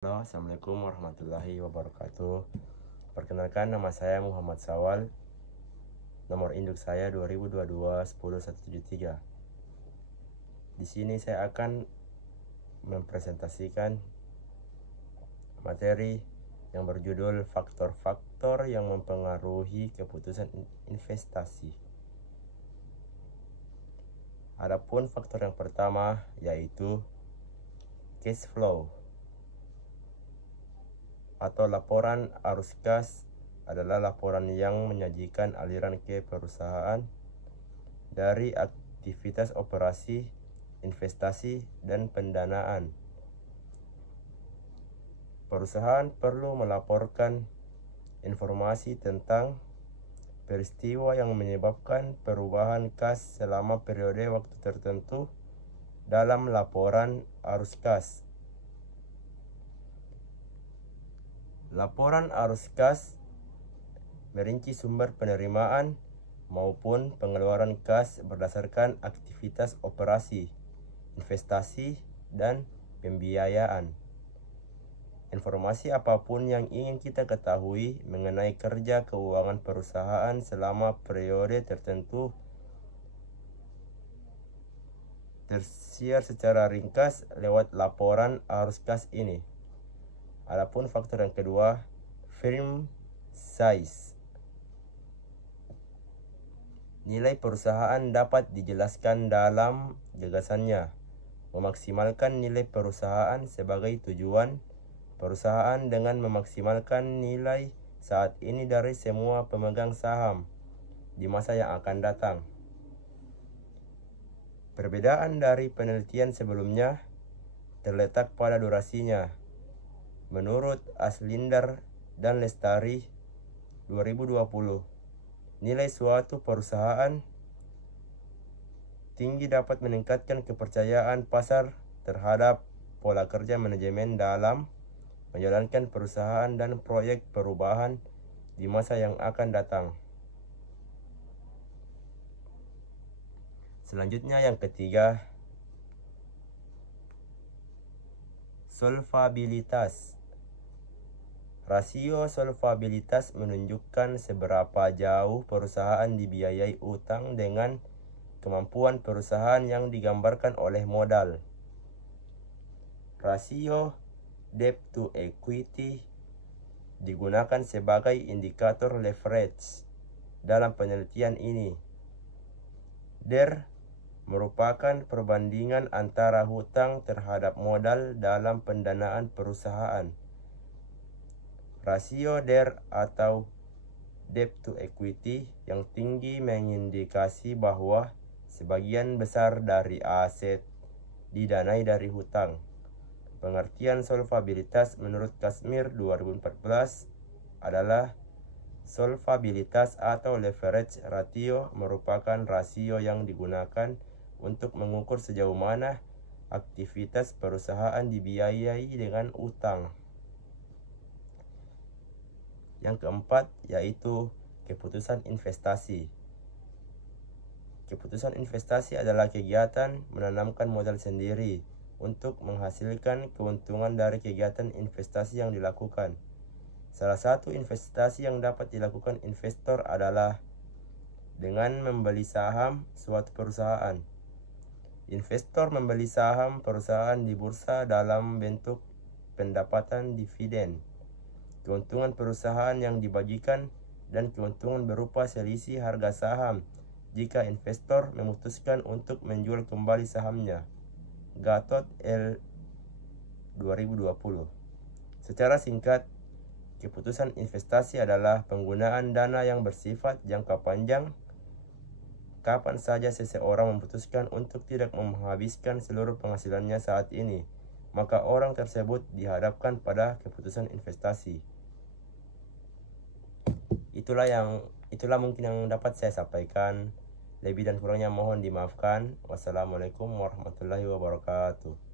Halo, Assalamualaikum warahmatullahi wabarakatuh. Perkenalkan, nama saya Muhammad Sawal. Nomor induk saya 2022-10173. Di sini saya akan mempresentasikan materi yang berjudul faktor-faktor yang mempengaruhi keputusan investasi. Adapun faktor yang pertama yaitu cash flow atau laporan arus kas adalah laporan yang menyajikan aliran ke perusahaan dari aktivitas operasi, investasi, dan pendanaan. Perusahaan perlu melaporkan informasi tentang peristiwa yang menyebabkan perubahan kas selama periode waktu tertentu dalam laporan arus kas. Laporan arus kas merinci sumber penerimaan maupun pengeluaran kas berdasarkan aktivitas operasi, investasi, dan pembiayaan. Informasi apapun yang ingin kita ketahui mengenai kerja keuangan perusahaan selama periode tertentu tersiar secara ringkas lewat laporan arus kas ini. Adapun faktor yang kedua, firm size. Nilai perusahaan dapat dijelaskan dalam gagasannya, memaksimalkan nilai perusahaan sebagai tujuan perusahaan dengan memaksimalkan nilai saat ini dari semua pemegang saham di masa yang akan datang. Perbedaan dari penelitian sebelumnya terletak pada durasinya. Menurut Aslinder dan Lestari 2020, nilai suatu perusahaan tinggi dapat meningkatkan kepercayaan pasar terhadap pola kerja manajemen dalam menjalankan perusahaan dan proyek perubahan di masa yang akan datang. Selanjutnya yang ketiga, solvabilitas. Rasio solvabilitas menunjukkan seberapa jauh perusahaan dibiayai utang dengan kemampuan perusahaan yang digambarkan oleh modal. Rasio debt to equity digunakan sebagai indikator leverage dalam penelitian ini. DER merupakan perbandingan antara hutang terhadap modal dalam pendanaan perusahaan. Rasio DER atau debt to equity yang tinggi mengindikasi bahwa sebagian besar dari aset didanai dari hutang. Pengertian solvabilitas menurut Kashmir 2014 adalah solvabilitas atau leverage ratio merupakan rasio yang digunakan untuk mengukur sejauh mana aktivitas perusahaan dibiayai dengan utang. Yang keempat yaitu keputusan investasi. Keputusan investasi adalah kegiatan menanamkan modal sendiri untuk menghasilkan keuntungan dari kegiatan investasi yang dilakukan. Salah satu investasi yang dapat dilakukan investor adalah dengan membeli saham suatu perusahaan. Investor membeli saham perusahaan di bursa dalam bentuk pendapatan dividen, keuntungan perusahaan yang dibagikan, dan keuntungan berupa selisih harga saham jika investor memutuskan untuk menjual kembali sahamnya. Gatot L. 2020. Secara singkat, keputusan investasi adalah penggunaan dana yang bersifat jangka panjang. Kapan saja seseorang memutuskan untuk tidak menghabiskan seluruh penghasilannya saat ini, maka orang tersebut dihadapkan pada keputusan investasi. Itulah mungkin yang dapat saya sampaikan. Lebih dan kurangnya mohon dimaafkan. Wassalamualaikum warahmatullahi wabarakatuh.